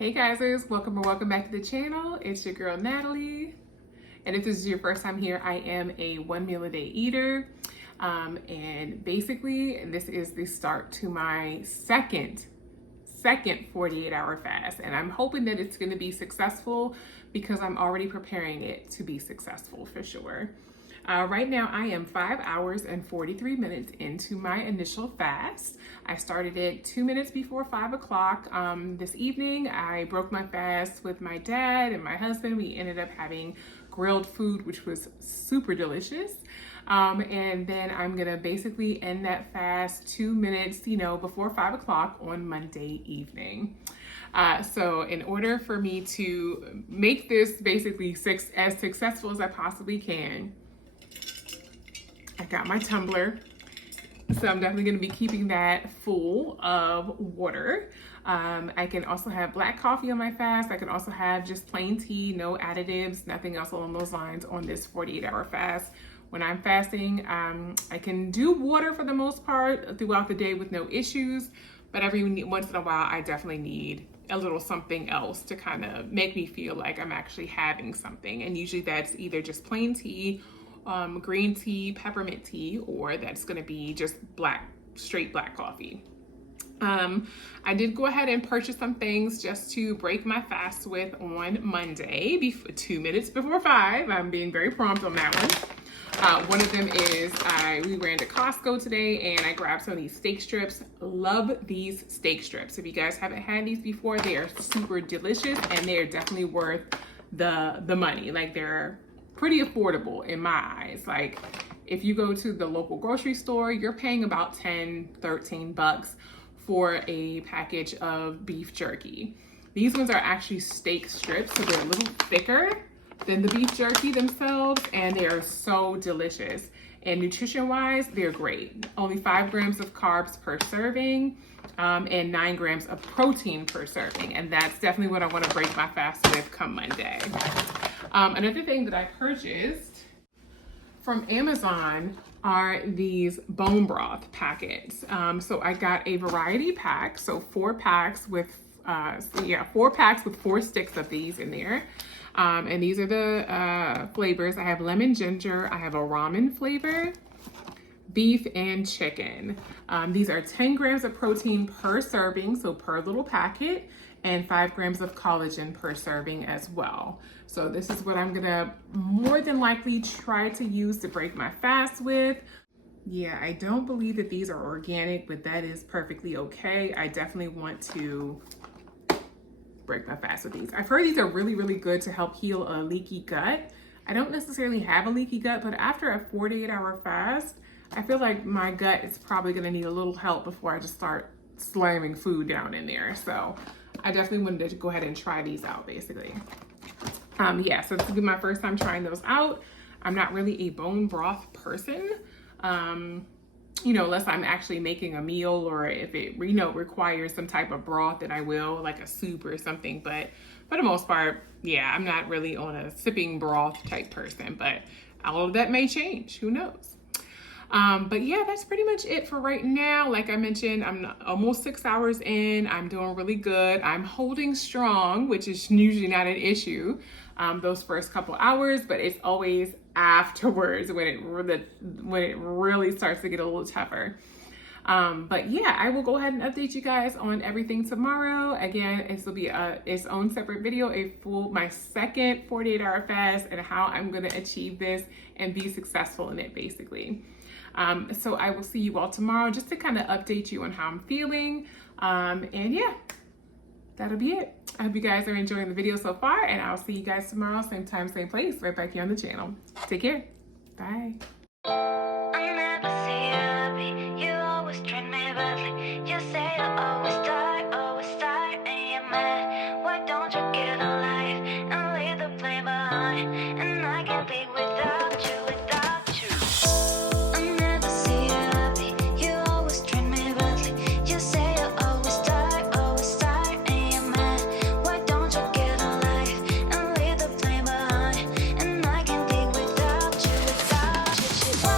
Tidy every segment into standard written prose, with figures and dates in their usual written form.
Hey guys, welcome or welcome back to the channel. It's your girl Natalie, and if this is your first time here, I am a 1 meal a day eater, and basically this is the start to my second 48-hour fast, and I'm hoping that it's going to be successful because I'm already preparing it to be successful for sure. Right now I am 5 hours and 43 minutes into my initial fast. I started it 2 minutes before 5 o'clock. This evening I broke my fast with my dad and my husband. We ended up having grilled food, which was super delicious. And then I'm gonna basically end that fast 2 minutes, before 5 o'clock on Monday evening. So in order for me to make this basically as successful as I possibly can, I got my tumbler, so I'm definitely going to be keeping that full of water. I can also have black coffee on my fast. I can also have just plain tea, no additives, nothing else along those lines on this 48-hour fast. When I'm fasting, I can do water for the most part throughout the day with no issues, but every once in a while, I definitely need a little something else to kind of make me feel like I'm actually having something. And usually that's either just plain tea, green tea, peppermint tea, or that's going to be just straight black coffee. I did go ahead and purchase some things just to break my fast with on Monday, 2 minutes before 5. I'm being very prompt on that one. One of them is we ran to Costco today and I grabbed some of these steak strips. Love these steak strips. If you guys haven't had these before, they are super delicious and they are definitely worth the money. Like, they're pretty affordable in my eyes. Like, if you go to the local grocery store, you're paying about 10-13 bucks for a package of beef jerky. These ones are actually steak strips, so they're a little thicker than the beef jerky themselves, and they are so delicious. And nutrition-wise, they're great. Only 5 grams of carbs per serving, and 9 grams of protein per serving. And that's definitely what I want to break my fast with come Monday. Another thing that I purchased from Amazon are these bone broth packets. So I got a variety pack, so 4 packs with 4 sticks of these in there. And these are the flavors. I have lemon ginger, I have a ramen flavor, beef, and chicken. These are 10 grams of protein per serving, so per little packet, and 5 grams of collagen per serving as well. So this is what I'm gonna more than likely try to use to break my fast with. Yeah, I don't believe that these are organic, but that is perfectly okay. I definitely want to break my fast with these. I've heard these are really, really good to help heal a leaky gut. I don't necessarily have a leaky gut, but after a 48-hour fast, I feel like my gut is probably gonna need a little help before I just start slamming food down in there. So I definitely wanted to go ahead and try these out, basically. So this will be my first time trying those out. I'm not really a bone broth person, unless I'm actually making a meal, or if it, requires some type of broth, then I will, like a soup or something. But for the most part, yeah, I'm not really on a sipping broth type person, but all of that may change, who knows? But yeah, that's pretty much it for right now. Like I mentioned, I'm almost 6 hours in. I'm doing really good. I'm holding strong, which is usually not an issue, those first couple hours, but it's always afterwards when it really starts to get a little tougher. But yeah, I will go ahead and update you guys on everything tomorrow. Again, this will be its own separate video, my second 48-hour fast, and how I'm going to achieve this and be successful in it, basically. So I will see you all tomorrow just to kind of update you on how I'm feeling. And yeah, that'll be it. I hope you guys are enjoying the video so far, and I'll see you guys tomorrow, same time, same place, right back here on the channel. Take care. Bye.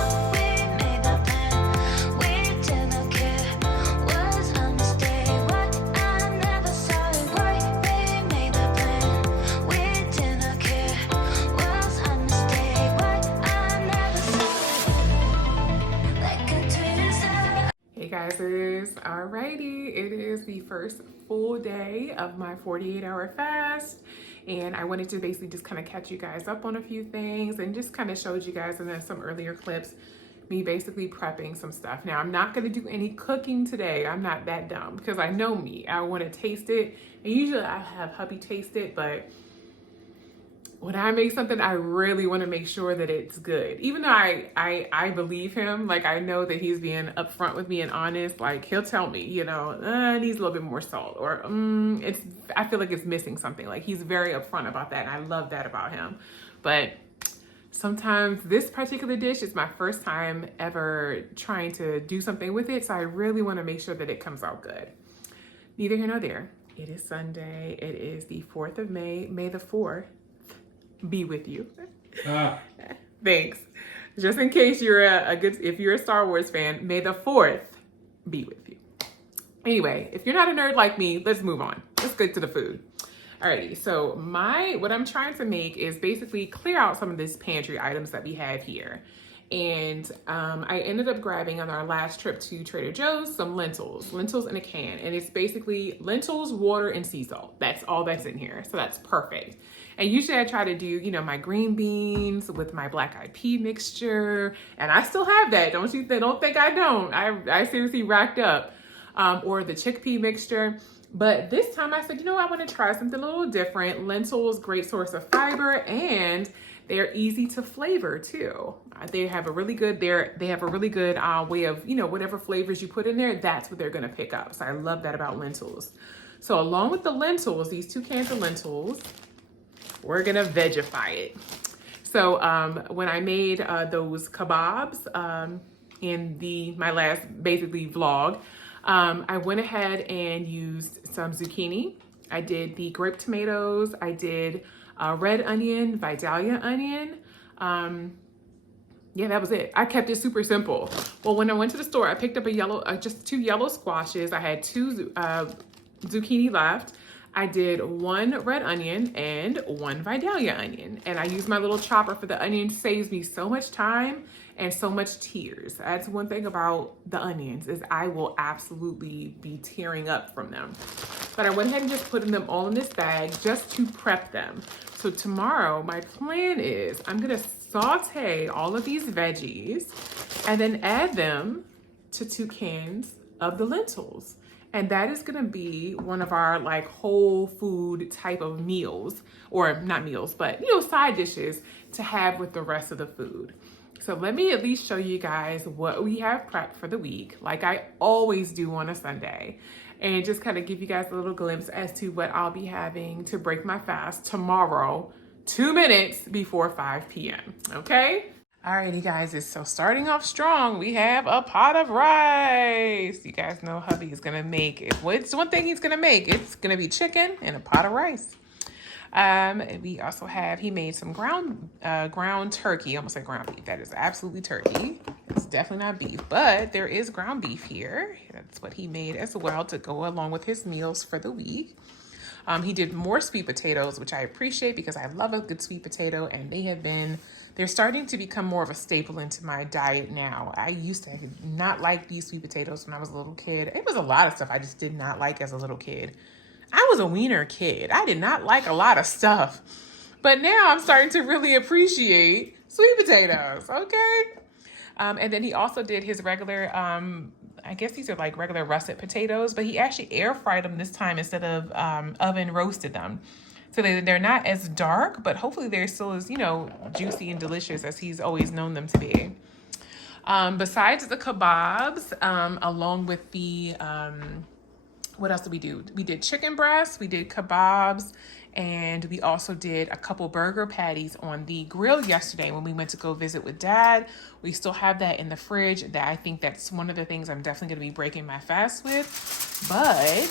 What we guys, alrighty, it is the first full day of my 48-hour fast, and I wanted to basically just kind of catch you guys up on a few things and just kind of showed you guys in some earlier clips me basically prepping some stuff. Now, I'm not going to do any cooking today. I'm not that dumb because I know me. I want to taste it, and usually I have hubby taste it, but when I make something, I really want to make sure that it's good. Even though I believe him, like I know that he's being upfront with me and honest. Like he'll tell me, it needs a little bit more salt, or I feel like it's missing something. Like he's very upfront about that, and I love that about him. But sometimes this particular dish is my first time ever trying to do something with it, so I really want to make sure that it comes out good. Neither here nor there. It is Sunday. It is the 4th of May. May the 4th be with you. Thanks. Just in case you're if you're a Star Wars fan, may the 4th be with you. Anyway, if you're not a nerd like me, let's move on. Let's get to the food. Alrighty, so what I'm trying to make is basically clear out some of these pantry items that we have here. And I ended up grabbing on our last trip to Trader Joe's some lentils in a can. And it's basically lentils, water, and sea salt. That's all that's in here. So that's perfect. And usually I try to do, my green beans with my black eyed pea mixture. And I still have that. Don't think I don't. I seriously racked up. Or the chickpea mixture. But this time I said, I want to try something a little different. Lentils, great source of fiber, and they're easy to flavor too. They have a really good way of, whatever flavors you put in there, that's what they're going to pick up. So I love that about lentils. So along with the lentils, these 2 cans of lentils, we're going to vegify it. So when I made those kebabs in my last basically vlog, I went ahead and used some zucchini. I did the grape tomatoes. I did red onion, Vidalia onion. Yeah, that was it. I kept it super simple. Well, when I went to the store, I picked up just 2 yellow squashes. I had 2 zucchini left. I did 1 red onion and 1 Vidalia onion. And I used my little chopper for the onion. Saves me so much time and so much tears. That's one thing about the onions is I will absolutely be tearing up from them. But I went ahead and just put them all in this bag just to prep them. So tomorrow, my plan is I'm gonna saute all of these veggies and then add them to 2 cans of the lentils. And that is gonna be one of our whole food type of meals, or not meals, but side dishes to have with the rest of the food. So let me at least show you guys what we have prepped for the week, like I always do on a Sunday, and just kind of give you guys a little glimpse as to what I'll be having to break my fast tomorrow, 2 minutes before 5 p.m. Okay? Alrighty guys, so starting off strong, we have a pot of rice. You guys know hubby is gonna make, what's one thing he's gonna make? It's gonna be chicken and a pot of rice. We also he made some ground turkey. I almost said ground beef. That is absolutely turkey. It's definitely not beef, but there is ground beef here. That's what he made as well to go along with his meals for the week. He did more sweet potatoes, which I appreciate because I love a good sweet potato, and they're starting to become more of a staple into my diet now. I used to not like these sweet potatoes when I was a little kid. It was a lot of stuff I just did not like as a little kid. I was a wiener kid. I did not like a lot of stuff. But now I'm starting to really appreciate sweet potatoes, okay? And then he also did his regular, I guess these are regular russet potatoes, but he actually air fried them this time instead of oven roasted them. So they're not as dark, but hopefully they're still as, juicy and delicious as he's always known them to be. Besides the kebabs, along with the... what else did we do? We did chicken breasts, we did kebabs, and we also did a couple burger patties on the grill yesterday when we went to go visit with Dad. We still have that in the fridge. I think that's one of the things I'm definitely going to be breaking my fast with. But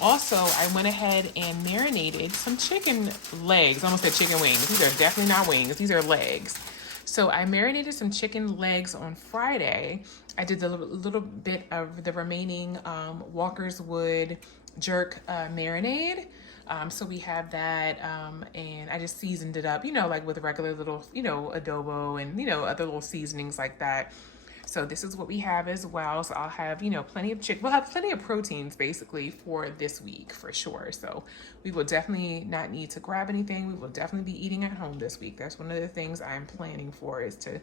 also, I went ahead and marinated some chicken legs. I almost said chicken wings. These are definitely not wings. These are legs. So I marinated some chicken legs on Friday. I did a little bit of the remaining Walker's Wood jerk marinade. So we have that, and I just seasoned it up, with regular little, adobo and, other little seasonings like that. So this is what we have as well. So I'll have, you know, plenty of chicken. We'll have plenty of proteins basically for this week for sure. So we will definitely not need to grab anything. We will definitely be eating at home this week. That's one of the things I'm planning for, is to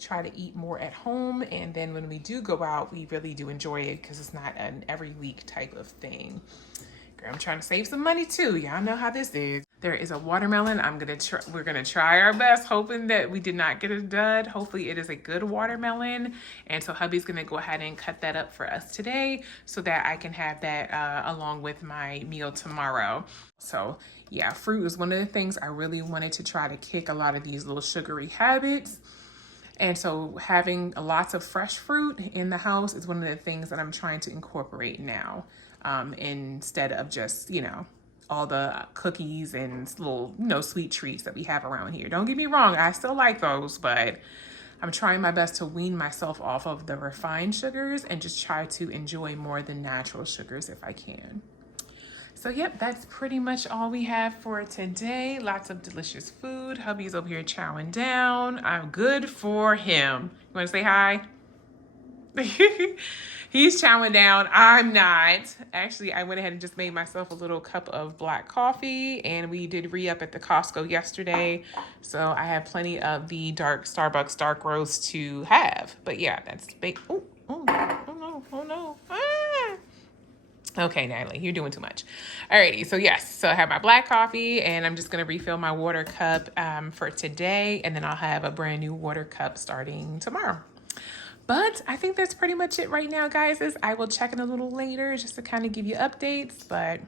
try to eat more at home. And then when we do go out, we really do enjoy it because it's not an every week type of thing. I'm trying to save some money too. Y'all know how this is. There is a watermelon. We're gonna try our best, hoping that we did not get a dud. Hopefully it is a good watermelon. And so hubby's gonna go ahead and cut that up for us today so that I can have that along with my meal tomorrow. So yeah, fruit is one of the things I really wanted to try to kick a lot of these little sugary habits. And so having lots of fresh fruit in the house is one of the things that I'm trying to incorporate now, instead of just, you know, all the cookies and little, you know, sweet treats that we have around here. Don't get me wrong, I still like those, but I'm trying my best to wean myself off of the refined sugars and just try to enjoy more the natural sugars if I can. So yep, that's pretty much all we have for today. Lots of delicious food. Hubby's over here chowing down. I'm good for him. You want to say hi? He's chowing down. I'm not. Actually, I went ahead and just made myself a little cup of black coffee, and we did re-up at the Costco yesterday. So I have plenty of the Starbucks dark roast to have. But yeah, that's big. Oh no. Ah. Okay, Natalie, you're doing too much. Alrighty, so yes, so I have my black coffee, and I'm just gonna refill my water cup for today, and then I'll have a brand new water cup starting tomorrow. But I think that's pretty much it right now, guys. I will check in a little later just to kind of give you updates, but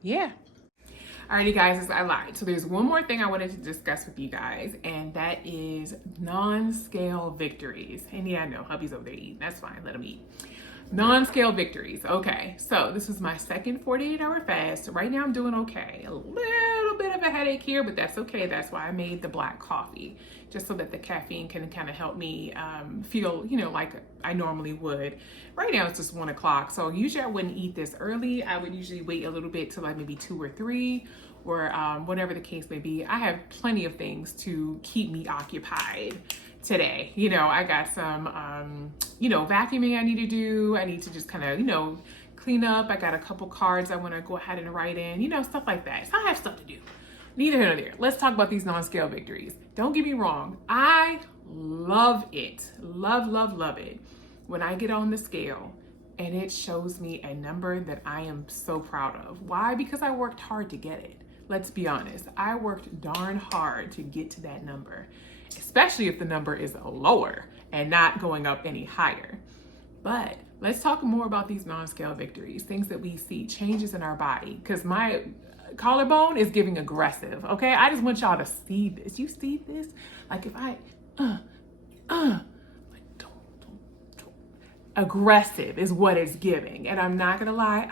yeah. Alrighty, guys, I lied. So there's one more thing I wanted to discuss with you guys, and that is non-scale victories. And yeah, I know hubby's over there eating. That's fine, let him eat. Non-scale victories. Okay, so this is my second 48-hour fast. Right now I'm doing okay. A little bit of a headache here, but that's okay. That's why I made the black coffee, just so that the caffeine can kind of help me feel, you know, like I normally would. Right now it's just 1 o'clock, so usually I wouldn't eat this early. I would usually wait a little bit till like maybe 2 or 3, or whatever the case may be. I have plenty of things to keep me occupied today. You know, I got some, you know, vacuuming I need to do. I need to just kind of, you know, clean up. I got a couple cards I want to go ahead and write in, you know, stuff like that. So I have stuff to do. Neither here nor there. Let's talk about these non-scale victories. Don't get me wrong. I love it. Love it. When I get on the scale and it shows me a number that I am so proud of. Why? Because I worked hard to get it. Let's be honest. I worked darn hard to get to that number, especially if the number is lower and not going up any higher. But let's talk more about these non-scale victories, things that we see, changes in our body, because my collarbone is giving aggressive, okay? I just want y'all to see this. You see this? Like if I, like don't. Aggressive is what it's giving. And I'm not gonna lie,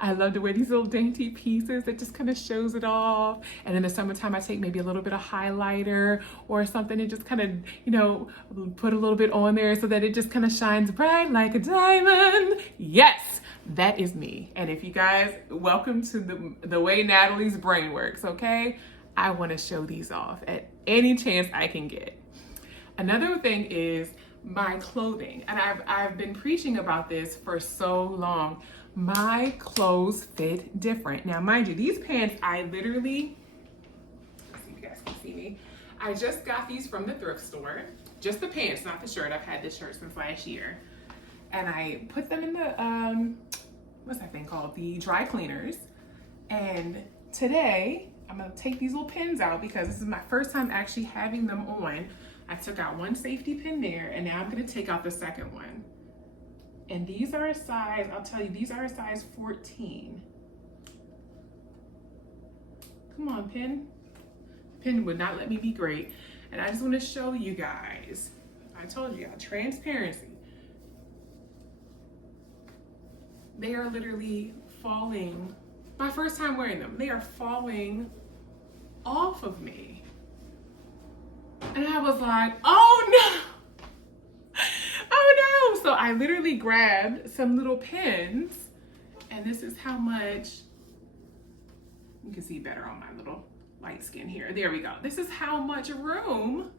I love to wear these little dainty pieces that just kind of shows it off. And in the summertime, I take maybe a little bit of highlighter or something and just kind of, you know, put a little bit on there so that it just kind of shines bright like a diamond. Yes, that is me. And if you guys, welcome to the way Natalie's brain works, okay? I want to show these off at any chance I can get. Another thing is my clothing. And I've been preaching about this for so long. My clothes fit different. Now, mind you, these pants, I literally, let's see if you guys can see me. I just got these from the thrift store. Just the pants, not the shirt. I've had this shirt since last year. And I put them in the, what's that thing called? The dry cleaners. And today, I'm gonna take these little pins out because this is my first time actually having them on. I took out one safety pin there, and now I'm gonna take out the second one. And these are a size, I'll tell you, these are a size 14. Come on, pin. Pin would not let me be great. And I just want to show you guys. I told you, transparency. They are literally falling. My first time wearing them. They are falling off of me. And I was like, oh no. Oh no! So I literally grabbed some little pins, and this is how much, you can see better on my little light skin here. There we go. This is how much room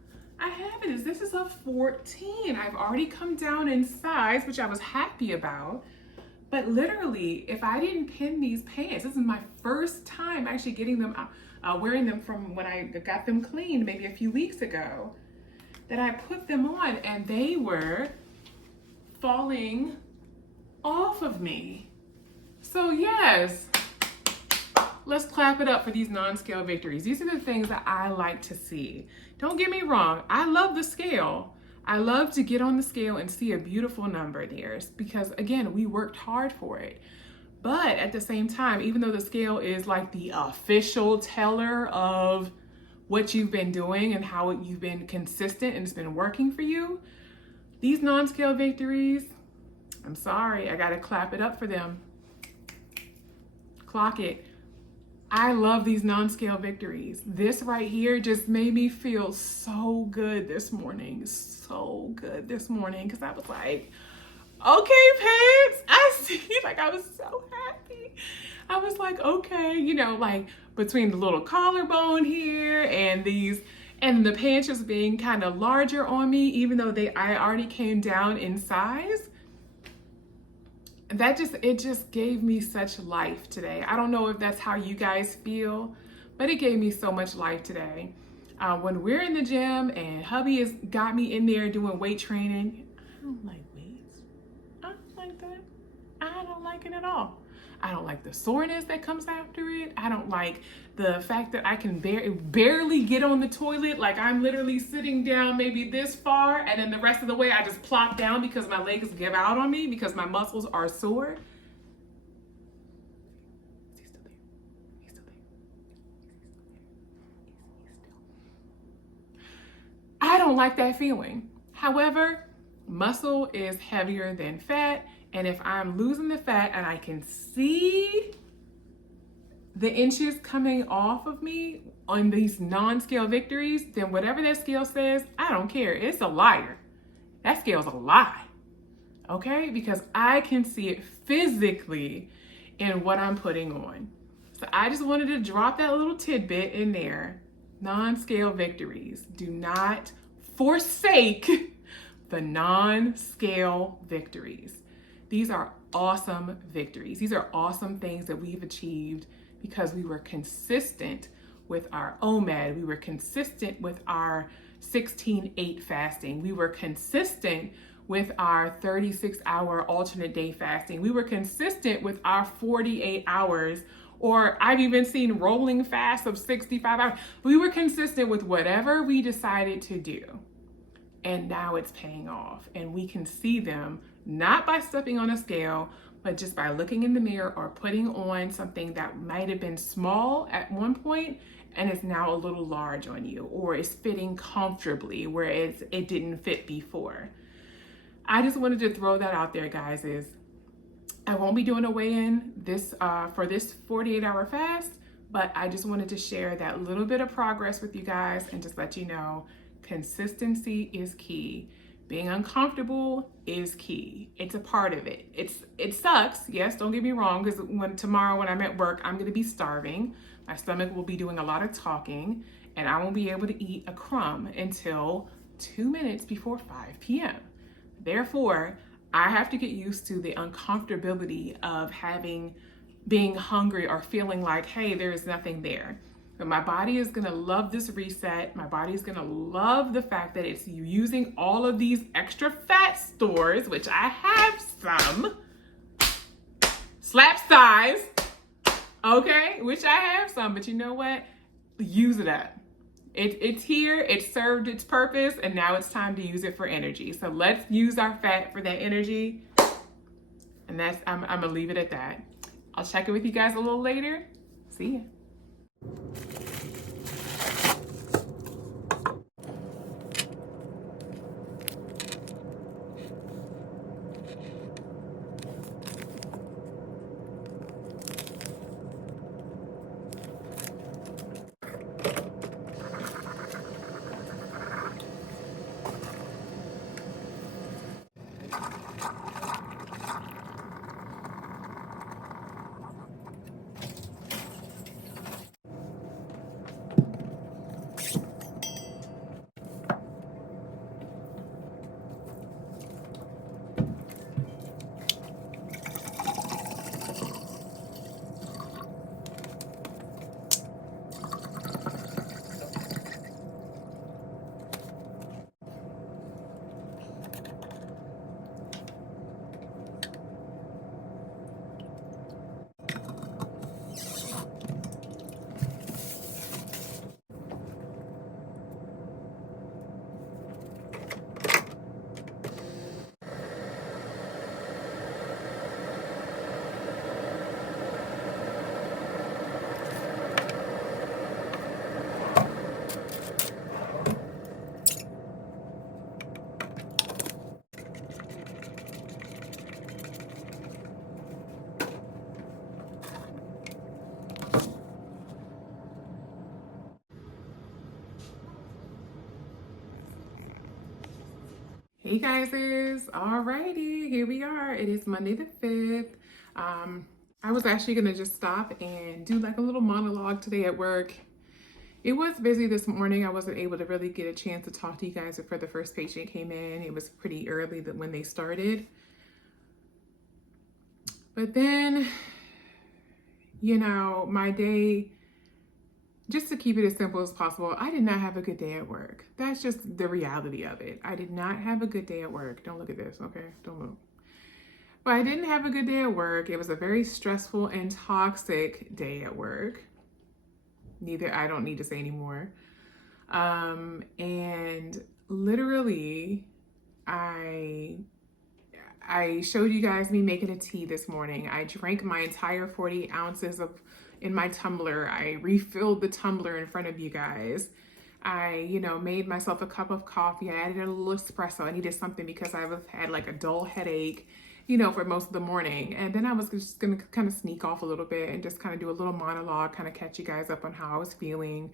I have it. This is a 14. I've already come down in size, which I was happy about. But literally, if I didn't pin these pants, this is my first time actually getting them out, wearing them from when I got them cleaned maybe a few weeks ago, that I put them on and they were falling off of me. So yes, let's clap it up for these non-scale victories. These are the things that I like to see. Don't get me wrong, I love the scale. I love to get on the scale and see a beautiful number there because again, we worked hard for it. But at the same time, even though the scale is like the official teller of what you've been doing and how you've been consistent and it's been working for you, these non-scale victories, I'm sorry, I gotta clap it up for them. Clock it. I love these non-scale victories. This right here just made me feel so good this morning. So good this morning because I was like, okay, pants, I see. Like, I was so happy. I was like, okay, you know, like between the little collarbone here and these, and the pants just being kind of larger on me, even though I already came down in size. It just gave me such life today. I don't know if that's how you guys feel, but it gave me so much life today. When we're in the gym and hubby has got me in there doing weight training, I don't like weights. I don't like that. I don't like it at all. I don't like the soreness that comes after it. I don't like the fact that I can barely get on the toilet. Like I'm literally sitting down maybe this far and then the rest of the way I just plop down because my legs give out on me because my muscles are sore. Is he still there? He's still there. He's still. I don't like that feeling. However, muscle is heavier than fat. And if I'm losing the fat and I can see the inches coming off of me on these non-scale victories, then whatever that scale says, I don't care. It's a liar. That scale's a lie. Okay? Because I can see it physically in what I'm putting on. So I just wanted to drop that little tidbit in there. Non-scale victories. Do not forsake the non-scale victories. These are awesome victories. These are awesome things that we've achieved because we were consistent with our OMAD. We were consistent with our 16-8 fasting. We were consistent with our 36-hour alternate day fasting. We were consistent with our 48 hours, or I've even seen rolling fasts of 65 hours. We were consistent with whatever we decided to do. And now it's paying off. And we can see them not by stepping on a scale, but just by looking in the mirror or putting on something that might have been small at one point and is now a little large on you, or is fitting comfortably whereas it didn't fit before. I just wanted to throw that out there, guys, is I won't be doing a weigh-in for this 48-hour fast, but I just wanted to share that little bit of progress with you guys and just let you know consistency is key. Being uncomfortable is key. It's a part of it. It sucks, yes, don't get me wrong, because tomorrow when I'm at work, I'm gonna be starving. My stomach will be doing a lot of talking, and I won't be able to eat a crumb until 2 minutes before 5 p.m. Therefore, I have to get used to the uncomfortability of being hungry or feeling like, hey, there is nothing there. But my body is gonna love this reset. My body is gonna love the fact that it's using all of these extra fat stores, which I have some, slap size, okay, which I have some, but you know what? Use it up. It's here, it served its purpose, and now it's time to use it for energy. So let's use our fat for that energy. And I'm gonna leave it at that. I'll check in with you guys a little later. See ya. Hey guys, alrighty, here we are. It is Monday the 5th. I was actually gonna just stop and do like a little monologue today at work. It was busy this morning. I wasn't able to really get a chance to talk to you guys before the first patient came in. It was pretty early when they started. But then, my day, just to keep it as simple as possible, I did not have a good day at work. That's just the reality of it. I did not have a good day at work. Don't look at this, okay? Don't look. But I didn't have a good day at work. It was a very stressful and toxic day at work. I don't need to say anymore. And literally, I showed you guys me making a tea this morning. I drank my entire 40 ounces in my tumbler. I refilled the tumbler in front of you guys. I, made myself a cup of coffee. I added a little espresso. I needed something because I had like a dull headache, for most of the morning. And then I was just going to kind of sneak off a little bit and just kind of do a little monologue, kind of catch you guys up on how I was feeling,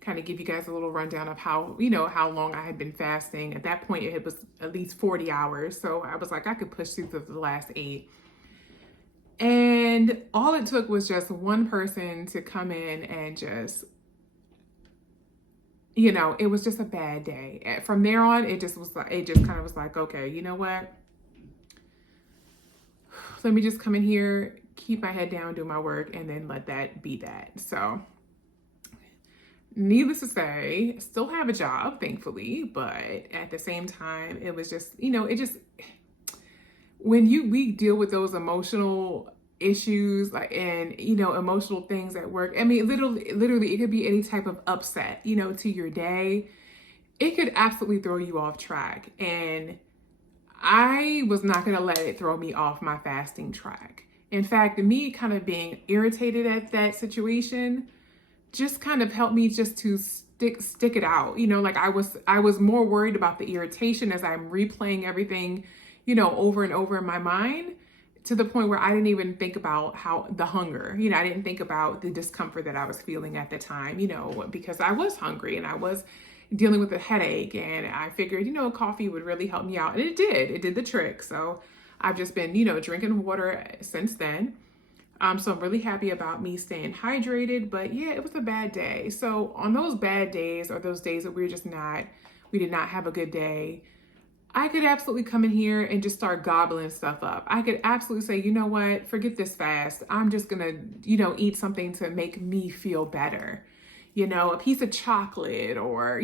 kind of give you guys a little rundown of how long I had been fasting. At that point, it was at least 40 hours. So I was like, I could push through the last 8. And all it took was just one person to come in and just, it was just a bad day. From there on, it just kind of was like, okay, you know what? Let me just come in here, keep my head down, do my work, and then let that be that. So needless to say, still have a job, thankfully, but at the same time, it was just, when we deal with those emotional issues and emotional things at work, I mean, literally it could be any type of upset, to your day. It could absolutely throw you off track. And I was not going to let it throw me off my fasting track. In fact, me kind of being irritated at that situation just kind of helped me just to stick it out. Like I was more worried about the irritation as I'm replaying everything, over and over in my mind, to the point where I didn't even think about the hunger. I didn't think about the discomfort that I was feeling at the time, because I was hungry and I was dealing with a headache, and I figured, coffee would really help me out. And it did the trick. So I've just been, drinking water since then. So I'm really happy about me staying hydrated, but yeah, it was a bad day. So on those bad days, or those days that we did not have a good day, I could absolutely come in here and just start gobbling stuff up. I could absolutely say, you know what, forget this fast. I'm just gonna, eat something to make me feel better. A piece of chocolate, or,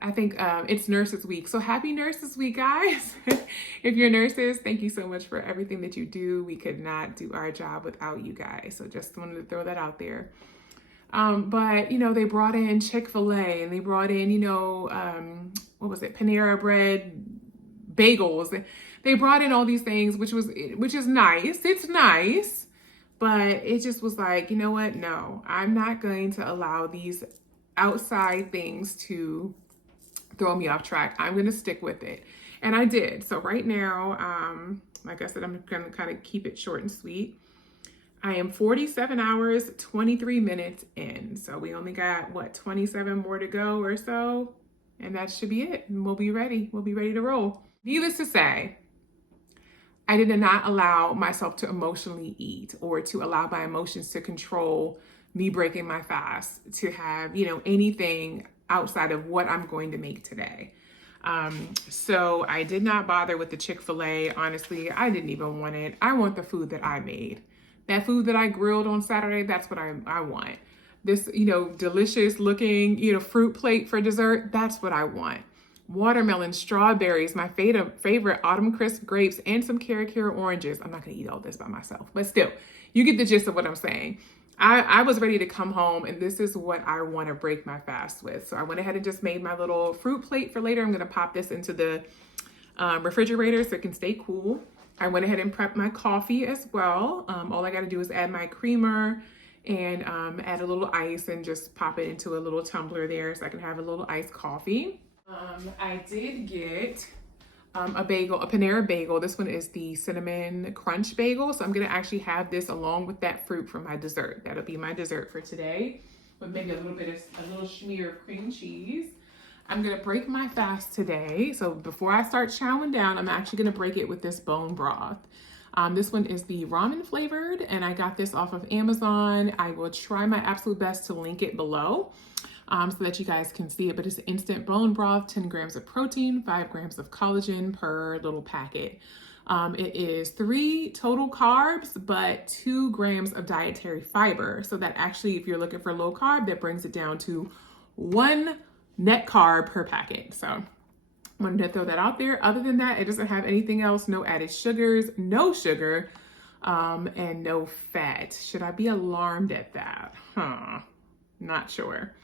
I think it's Nurses Week. So happy Nurses Week, guys. If you're nurses, thank you so much for everything that you do. We could not do our job without you guys. So just wanted to throw that out there. But, they brought in Chick-fil-A, and they brought in, what was it? Panera Bread, bagels. They brought in all these things, which is nice. It's nice. But it just was like, you know what? No, I'm not going to allow these outside things to throw me off track. I'm going to stick with it. And I did. So right now, like I said, I'm going to kind of keep it short and sweet. I am 47 hours, 23 minutes in. So we only got, 27 more to go or so. And that should be it. And we'll be ready. We'll be ready to roll. Needless to say, I did not allow myself to emotionally eat, or to allow my emotions to control me breaking my fast, to have, anything outside of what I'm going to make today. So I did not bother with the Chick-fil-A. Honestly, I didn't even want it. I want the food that I made. That food that I grilled on Saturday, that's what I want. This, delicious looking, fruit plate for dessert, that's what I want. Watermelon, strawberries, my favorite autumn crisp grapes, and some Cara oranges. I'm not going to eat all this by myself, but still, you get the gist of what I'm saying. I was ready to come home, and this is what I want to break my fast with. So I went ahead and just made my little fruit plate for later. I'm going to pop this into the refrigerator so it can stay cool. I went ahead and prepped my coffee as well. All I got to do is add my creamer and add a little ice, and just pop it into a little tumbler there so I can have a little iced coffee. I did get a bagel, a Panera bagel. This one is the cinnamon crunch bagel. So I'm going to actually have this along with that fruit for my dessert. That'll be my dessert for today, with maybe a little smear of cream cheese. I'm gonna break my fast today. So before I start chowing down, I'm actually gonna break it with this bone broth. This one is the ramen flavored, and I got this off of Amazon. I will try my absolute best to link it below so that you guys can see it. But it's instant bone broth, 10 grams of protein, 5 grams of collagen per little packet. It is 3 total carbs, but 2 grams of dietary fiber. So that actually, if you're looking for low carb, that brings it down to 1 net carb per packet. So I wanted to throw that out there. Other than that, it doesn't have anything else, no added sugars, no sugar, and no fat. Should I be alarmed at that? Not sure.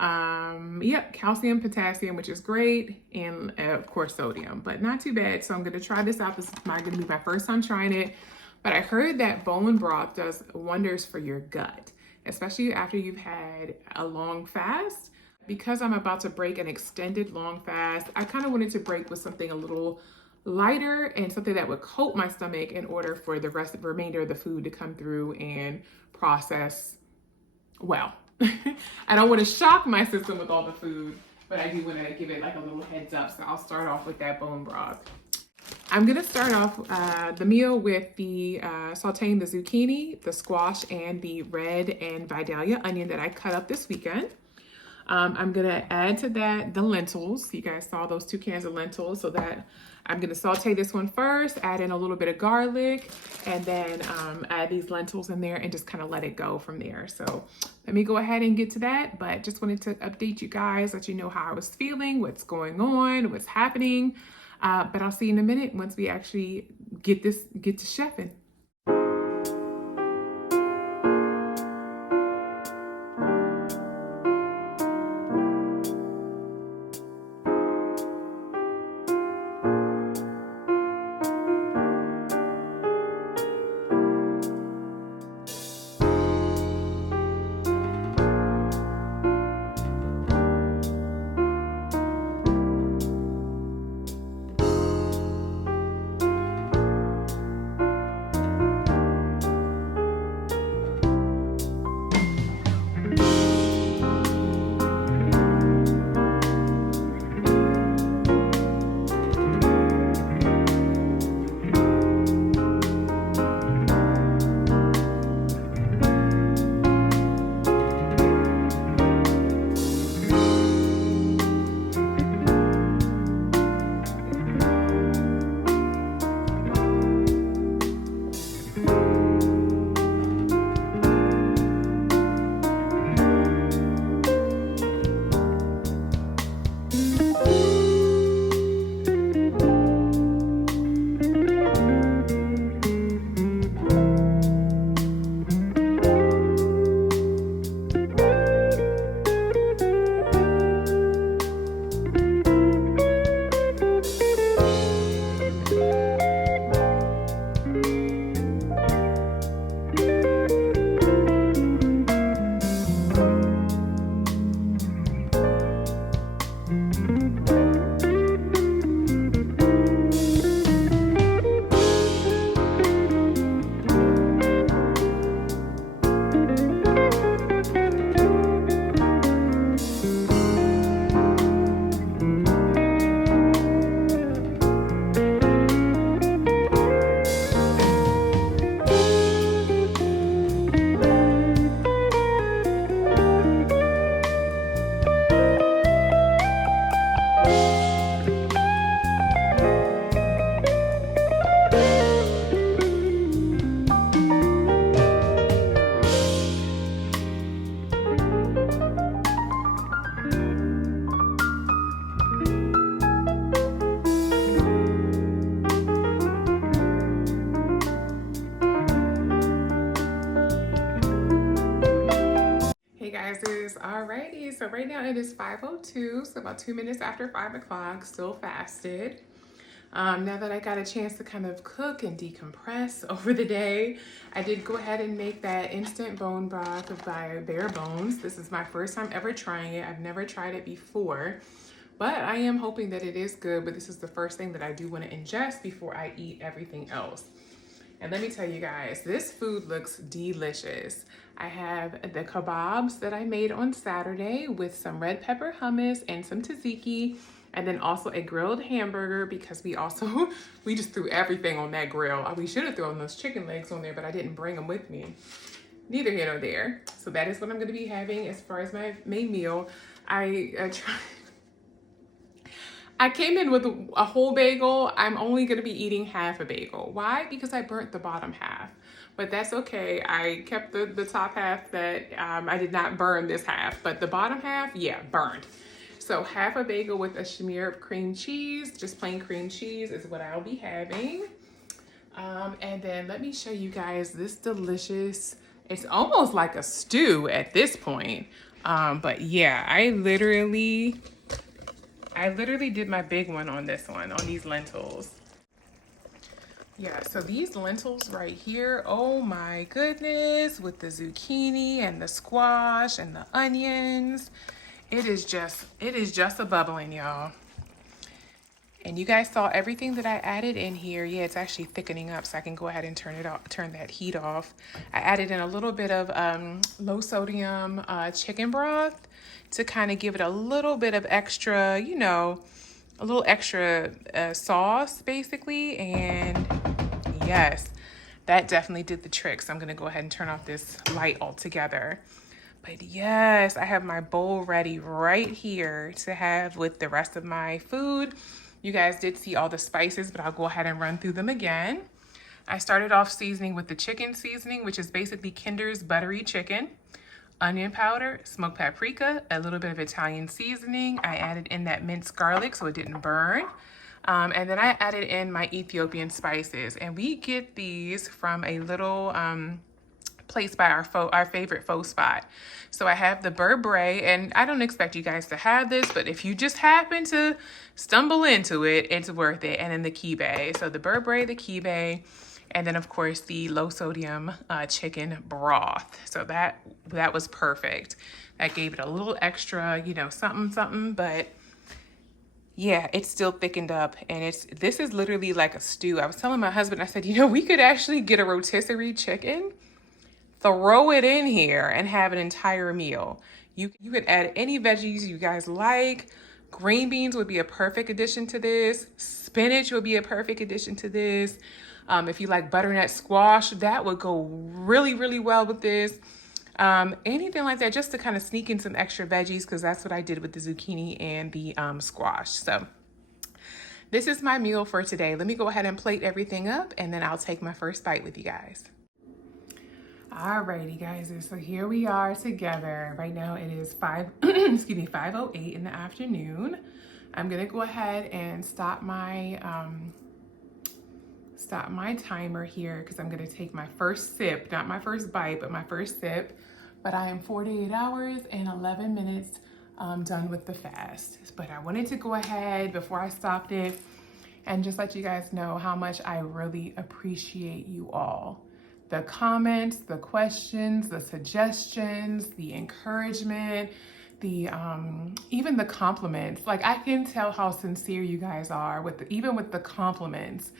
Yep, calcium, potassium, which is great, and of course sodium, but not too bad. So I'm going to try this out. This is going to be my first time trying it, but I heard that bone broth does wonders for your gut, especially after you've had a long fast. Because I'm about to break an extended long fast, I kind of wanted to break with something a little lighter and something that would coat my stomach in order for the remainder of the food to come through and process well. I don't want to shock my system with all the food, but I do want to give it like a little heads up. So I'll start off with that bone broth. I'm going to start off the meal with the sauteing the zucchini, the squash, and the red and Vidalia onion that I cut up this weekend. I'm going to add to that the lentils. You guys saw those 2 cans of lentils, so that I'm going to saute this one first, add in a little bit of garlic, and then add these lentils in there and just kind of let it go from there. So let me go ahead and get to that, but just wanted to update you guys, let you know how I was feeling, what's going on, what's happening. But I'll see you in a minute once we actually get to chefing. Alrighty, so right now it is 5:02, so about 2 minutes after 5 o'clock, still fasted. Now that I got a chance to kind of cook and decompress over the day, I did go ahead and make that instant bone broth by Bare Bones. This is my first time ever trying it. I've never tried it before, but I am hoping that it is good, but this is the first thing that I do want to ingest before I eat everything else. And let me tell you guys, this food looks delicious. I have the kebabs that I made on Saturday with some red pepper hummus and some tzatziki, and then also a grilled hamburger because we just threw everything on that grill. We should have thrown those chicken legs on there, but I didn't bring them with me. Neither here nor there. So that is what I'm going to be having as far as my main meal. I came in with a whole bagel. I'm only going to be eating half a bagel. Why? Because I burnt the bottom half. But that's okay. I kept the top half that I did not burn this half. But the bottom half, yeah, burned. So half a bagel with a smear of cream cheese, just plain cream cheese is what I'll be having. And then let me show you guys this delicious, it's almost like a stew at this point. But yeah, I literally did my big one on this one, on these lentils. Yeah, so these lentils right here, oh my goodness, with the zucchini and the squash and the onions. It is just a bubbling, y'all. And you guys saw everything that I added in here. Yeah, it's actually thickening up, so I can go ahead and turn that heat off. I added in a little bit of low sodium chicken broth to kind of give it a little bit of extra, you know, a little extra sauce basically. And yes, that definitely did the trick. So I'm gonna go ahead and turn off this light altogether. But yes, I have my bowl ready right here to have with the rest of my food. You guys did see all the spices, but I'll go ahead and run through them again. I started off seasoning with the chicken seasoning, which is basically Kinder's buttery chicken, onion powder, smoked paprika, a little bit of Italian seasoning. I added in that minced garlic so it didn't burn. And then I added in my Ethiopian spices. And we get these from a little place by our favorite faux spot. So I have the beurre, and I don't expect you guys to have this, but if you just happen to stumble into it, it's worth it. And then the kibe. So the beurre, the kibe, and then of course the low sodium chicken broth. So that was perfect. That gave it a little extra, you know, something, but yeah, it's still thickened up, and this is literally like a stew. I was telling my husband, I said, you know, we could actually get a rotisserie chicken, throw it in here, and have an entire meal. You could add any veggies you guys like. Green beans would be a perfect addition to this. Spinach would be a perfect addition to this. If you like butternut squash, that would go really, really well with this. Anything like that, just to kind of sneak in some extra veggies, because that's what I did with the zucchini and the squash. So this is my meal for today. Let me go ahead and plate everything up, and then I'll take my first bite with you guys. Alrighty, guys, so here we are together. Right now it is 5:08 in the afternoon. I'm gonna go ahead and stop my timer here because I'm gonna take my first sip, not my first bite, but my first sip. But I am 48 hours and 11 minutes done with the fast. But I wanted to go ahead before I stopped it and just let you guys know how much I really appreciate you all. The comments, the questions, the suggestions, the encouragement, the even the compliments. Like, I can tell how sincere you guys are even with the compliments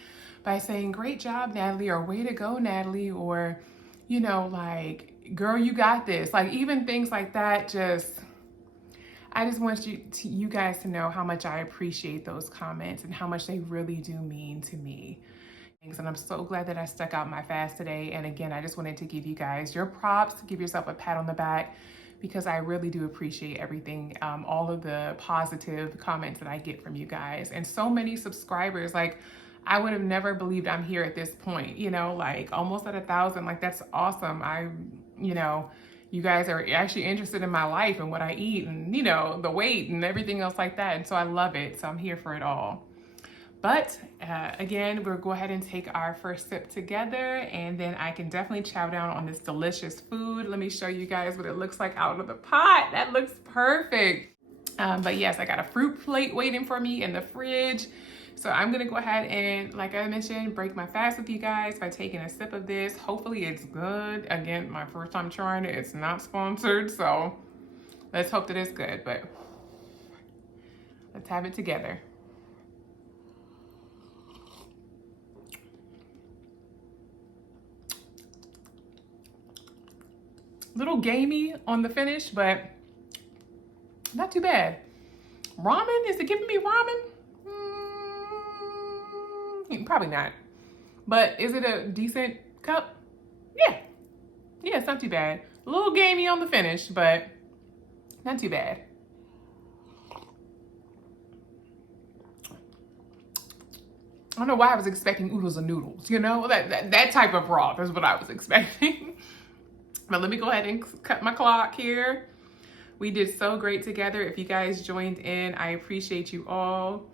by saying, great job, Natalie, or way to go, Natalie, or, you know, like, girl, you got this. Like, even things like that, I just want you guys to know how much I appreciate those comments and how much they really do mean to me. And I'm so glad that I stuck out my fast today. And again, I just wanted to give you guys your props, give yourself a pat on the back, because I really do appreciate everything, all of the positive comments that I get from you guys. And so many subscribers. Like, I would have never believed I'm here at this point, you know, like almost at 1,000. Like, that's awesome. You know, you guys are actually interested in my life and what I eat and, you know, the weight and everything else like that. And so I love it. So I'm here for it all. But again, we'll go ahead and take our first sip together, and then I can definitely chow down on this delicious food. Let me show you guys what it looks like out of the pot. That looks perfect. But yes, I got a fruit plate waiting for me in the fridge. So I'm gonna go ahead and, like I mentioned, break my fast with you guys by taking a sip of this. Hopefully it's good. Again, my first time trying it. It's not sponsored, so let's hope that it's good, but let's have it together. little gamey on the finish, but not too bad. Ramen, is it giving me ramen? Probably not. But is it a decent cup? Yeah. Yeah, it's not too bad. A little gamey on the finish, but not too bad. I don't know why I was expecting oodles of noodles, you know? That type of broth is what I was expecting. But let me go ahead and cut my clock here. We did so great together. If you guys joined in, I appreciate you all.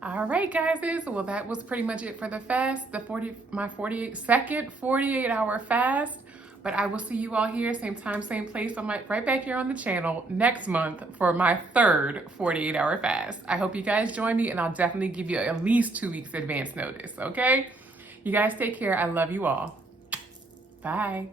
All right, guys. Well, that was pretty much it for the fast, my 48-hour fast. But I will see you all here, same time, same place, right back here on the channel next month for my third 48-hour fast. I hope you guys join me, and I'll definitely give you at least 2 weeks advance notice, okay? You guys take care. I love you all. Bye.